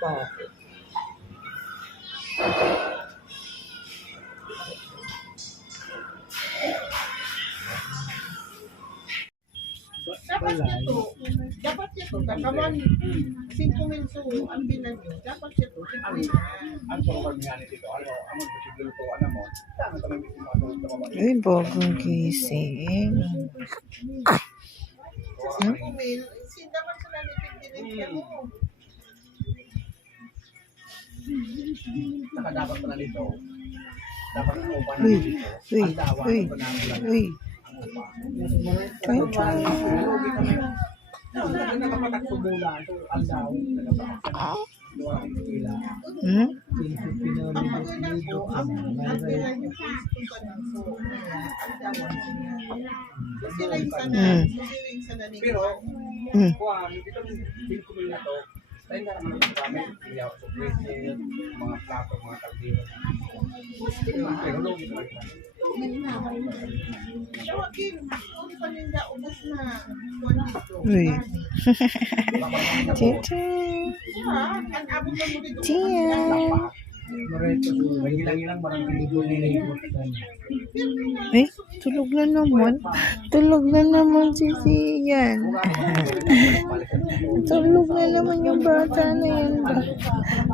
Bakit? Dapat ito, kakaman, 5 minso ang bilan nyo, dapat ito, 5 minso. Ang tulong nga nito, ang posible ko, mo, saan kami matulog. Uy, bagong gising. Dapat sila nipigilin mo. Saka dapat pala nito, dapat ang upa na Uy, dito, uy, ang dawa, uy, ang pananggulan, uy. ang upa. Ay, Ang nakapatak sumula, ang daw, nakapatak. hmm? Ang bilan nyo, kung ka ng so, ang dawan niya. Sila yung sana nila. Pero, Hmm. kuha, dito yung kumil na to, tayo na naman ang kami, iyaw, suplete, mga plato, mga kaldero. Pero, logi ko lang. Tawagin, kung paninda, ubos na. Kuwan dito. Uy. Chicha. Ang abot na mo dito. Chia. Ilang-ilang barang libo nila yung Eh, tulog na naman. Tulog na naman si Sian. Tulog na naman yung bata na yan ba?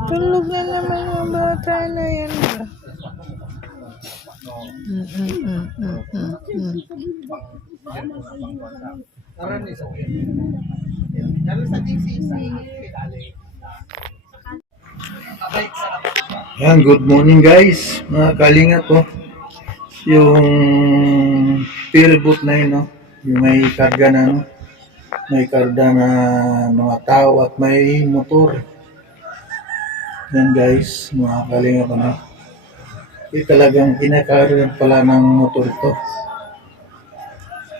Tulog na naman yung bata na yan ba? Lalo sa DCC. Yan, good morning guys, mga kalinga po. Yung speedboat na yun, no? Yung may karga na, no? May karga na mga tao at may motor. Yan guys, mga kalinga po, no? Talagang kinakarga pala ng motor ito.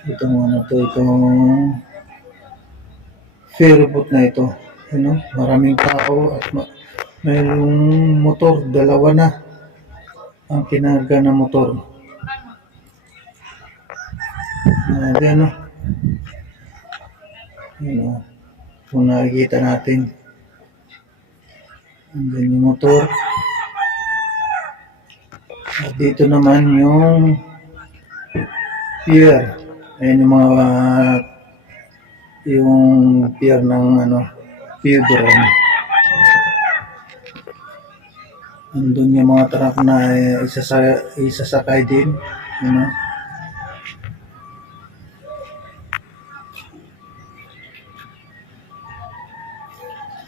Itong ano to, itong ferryboat na ito. Ano? Maraming tao at mayroong motor, dalawa na ang kinarga ng motor. Ayan o. Ayan o. Kung nakikita natin. Ayan yung motor. At dito naman yung pier. Ayan yung mga yung pier ng ano, Piodron. Andun yung mga truck na isasakay din. You know?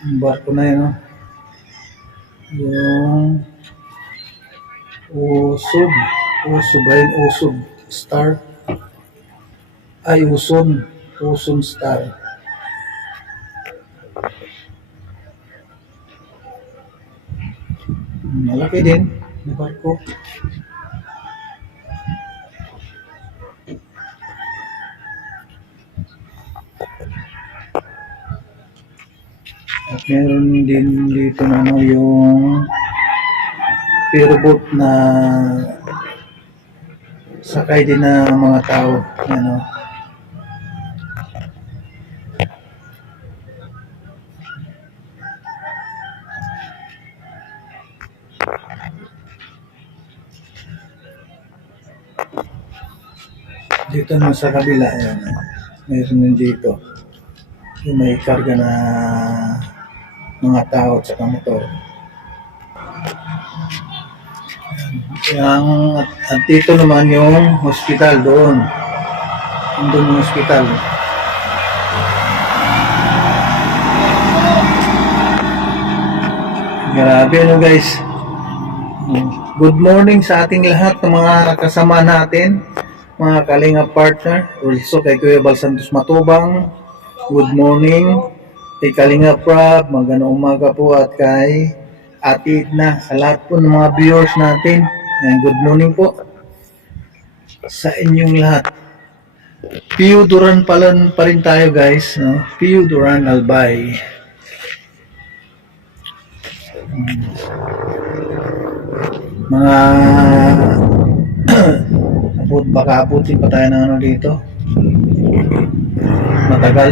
Yung barko na yun. No? Yung Usog. Usog ayun. Usog Star. Ay, Uson. Uson Star. Malaki din na barko. At meron din dito na ano, yung ferryboat na sakay din ng mga tao. Ano. Dito naman sa kabila, ayan, meron din dito yung may karga na mga tao at saka motor. At dito naman yung hospital doon. Doon yung hospital. Grabe ano guys. Good morning sa ating lahat ng mga kasama natin. Mga Kalinga partner, also kay Kuya Bal Santos Matubang, good morning. Kay Kalinga Prab, magandang umaga po at kay Ate Edna, sa lahat po ng mga viewers natin. Good morning po sa inyong lahat. Piodron pa rin tayo guys, no? Piodron Albay. Mga baka abutin pa tayo ng ano dito, matagal.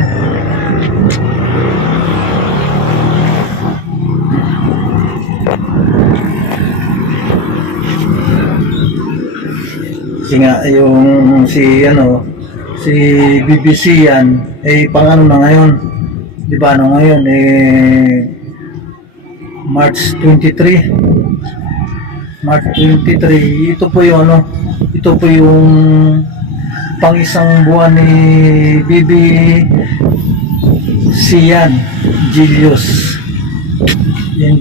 Kasi nga yung si BBC yan pang ano na ngayon, di ba, ano ngayon March 23, ito po yung pang isang buwan ni BBC yan, Julius. Yan,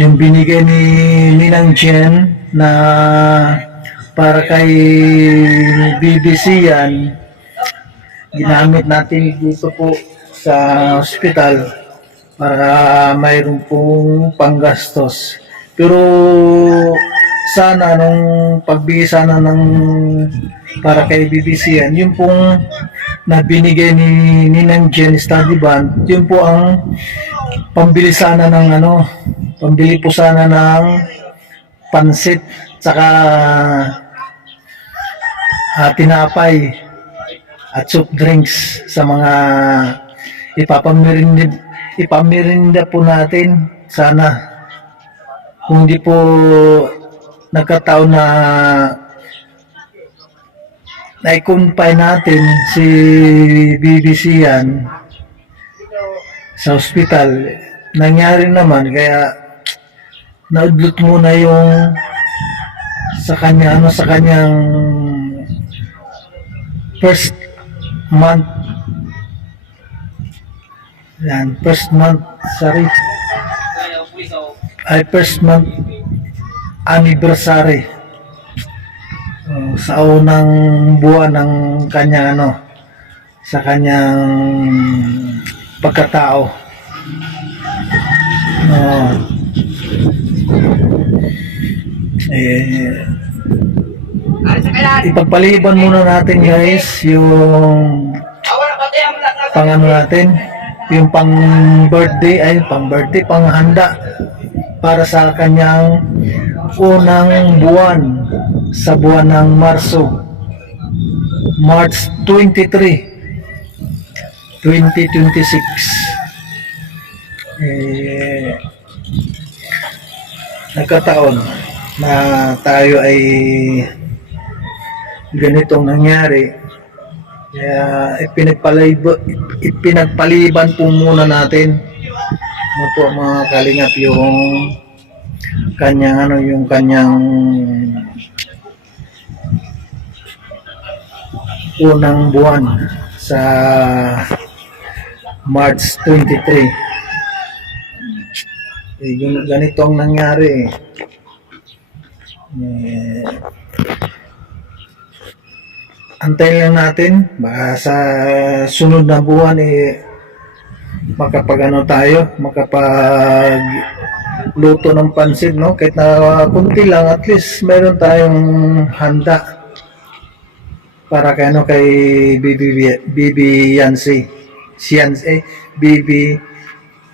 yung binigay ni Ninang Jen na para kay BBC yan, ginamit natin dito po sa hospital para mayroon pong panggastos. Pero sana nung pagbigay sana ng para kay BBC yan, yun pong na binigay ni Ninang Jen Study Band, yun po ang pambili sana ng pambili po sana ng pansit tsaka tinapay at soft drinks sa mga ipamerinda po natin sana. Kung di po nagkataon na na-confine natin si BBC yan sa hospital, nangyari naman, kaya naudlot muna yung sa kanyang first month anniversary sa unang buwan ng kanyang sa kanyang pagkatao. Ipagpaliban muna natin guys yung yung pang birthday, pang handa para sa kanyang unang buwan sa buwan ng March 23, 2026. Nagkataon na tayo ay ganitong nangyari, kaya ipinagpaliban po muna natin po mga kalingap yung kanyang unang buwan sa March 23. Ganito ang nangyari. Antayin lang natin, baka sa sunod na buwan makapagluto ng pansit, no? Kahit na kunti lang, at least meron tayong handa para kay Bibi Yancy. Bibi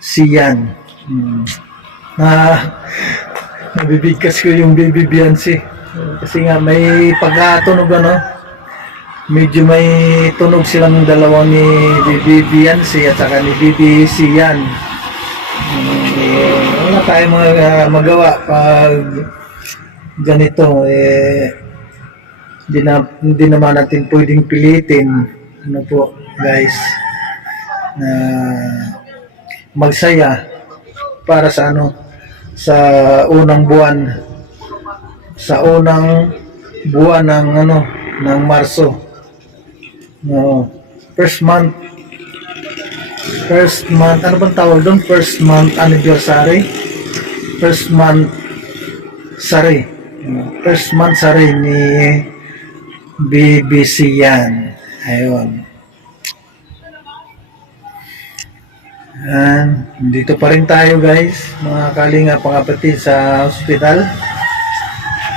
Sian. Nabibigkas ko yung Bibi Yancy kasi nga may pagkatunog, medyo may tunog silang dalawa ni Bibi Yancy at saka ni Bibi Sian. Wala tayong magawa pag ganito, hindi naman natin pwedeng pilitin guys, na magsaya para sa sa unang buwan ng Marso. First month, ano bang tawag doon? First month anniversary, first month sari ni BBC yan. Ayun. And dito pa rin tayo guys, mga kalinga pangapatid sa hospital.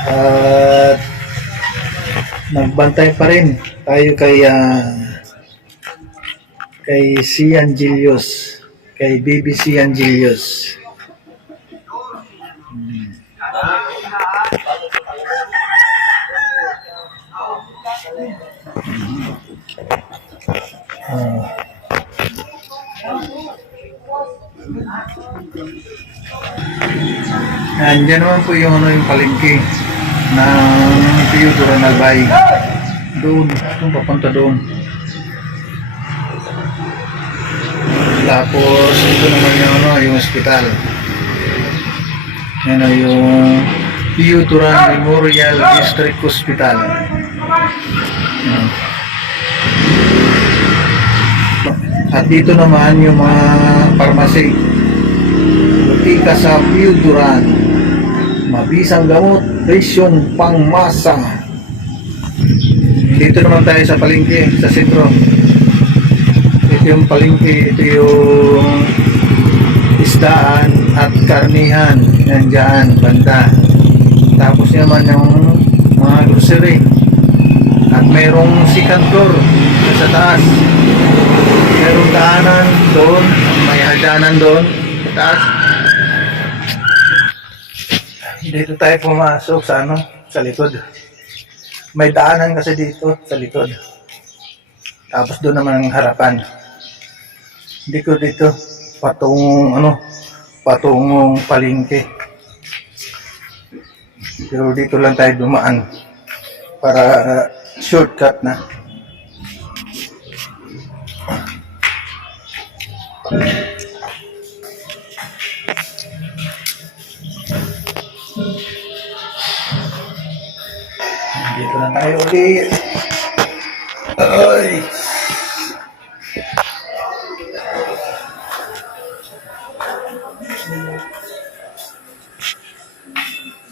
At nagbantay pa rin tayo kay Sian Julius, kay BBC Julius. Diyan naman po yung palengke. ng Theodore Albay. Doon, itong papunta doon. Tapos ito naman yung hospital. Yan o yung Theodore Memorial District Hospital. Yan. At dito naman yung mga pharmacy. Butika sa Theodore. Mabisang gamot, presyong pangmasa. Dito naman tayo sa palengke, sa sentro. Ito yung palengke, ito yung isdaan at karnihan. Yan dyan, banda. Tapos naman yung mga grocery. At mayroong second floor sa taas. Mayroong daanan doon, may hagdanan doon sa taas. Dito tayo pumasok sa sa likod. May daanan kasi dito sa likod. Tapos doon naman ang harapan. Dito patungong palengke. Pero dito lang tayo dumaan para shortcut na. Dito na tayo ulit. Ay.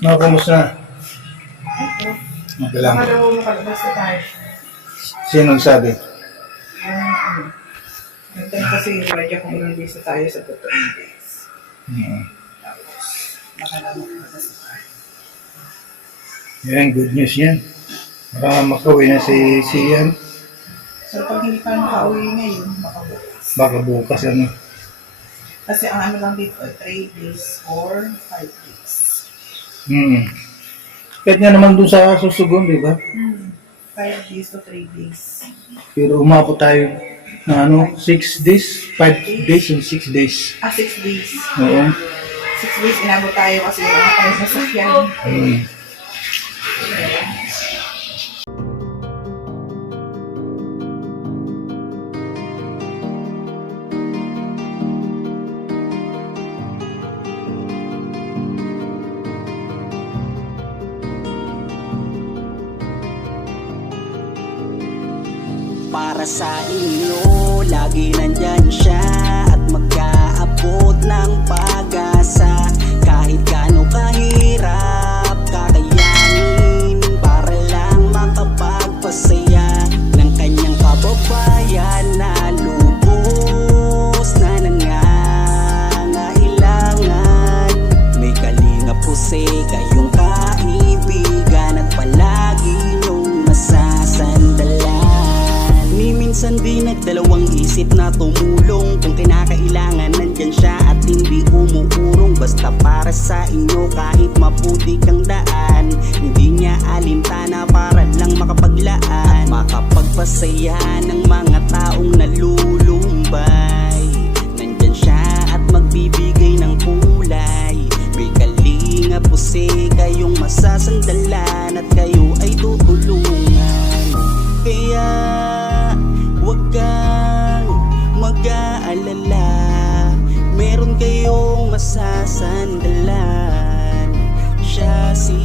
Kamusta? Okay lang. Sino sabi? Kasi ready akong unang visa tayo sa 2 days. Tapos, nakalamok na sa tayo. Yan, good news yan. Baka makauwi na si Ian. So, pag hindi pa makauwi ngayon, baka bukas. Baka bukas Kasi ang ano lang dito, 3 days or 5 days. Kahit nga naman dun sa Susugon, di ba? 5 days to 3 days. Pero umabot tayo na 6 days, 5 days and 6 days. 6 days. Oo. 6 days inabot tayo kasi wala tayo sa sasakyan. Para sa inyo, lagi nandyan siya at mag-aabot ng pag-asa. Kahit gaano kahirap, kakayanin para lang makapagpasaya ng kanyang kababayan na lubos na nangangailangan. May kalingap po kayong kaibigan at palagi niyong masasandalan. Minsan di nagdalawang isip na tumulong. Kung kinakailangan nandyan siya at hindi umuurong. Basta para sa inyo kahit maputi kang daan. Hindi niya alintana para lang makapaglaan at makapagpasaya ng mga taong nalulumbay. Nandyan siya at magbibigay ng kulay. May kalinga po kayong masasandalan at kayo ay tutulungan. Kaya huwag kang mag-aalala, meron kayong masasandalan. Siya si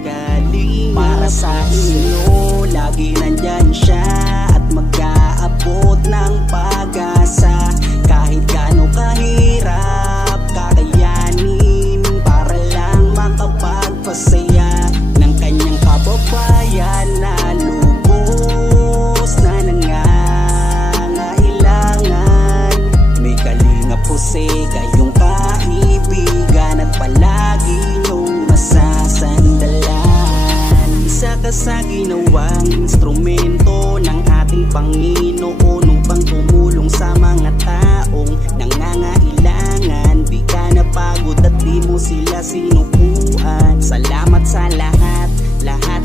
Kalinga. Para sa inyo, lagi nandyan siya at mag-aabot ng pag-asa. Kahit gaano kahirap, kakayanin para lang makapagpasaya ng kanyang kababayan na lubos na nangangailangan. May kalinga po kayong kaibigan at palagi niyong masasandalan. Isa ka sa ginawang instrumento ng ating Panginoon upang tumulong sa mga taong nangangailangan. Di ka napagod at di mo sila sinukuan. Salamat sa lahat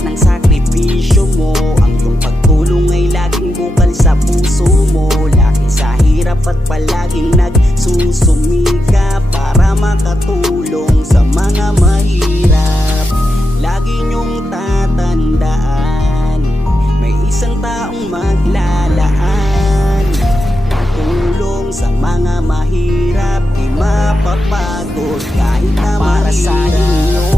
ng sakripisyo mo. Ang iyong pagtulong ay laging bukal sa puso mo. Laki sa hirap at palaging nagsusumika para makatulong sa mga mahirap. Lagi niyong napapagod kahit na para sa inyo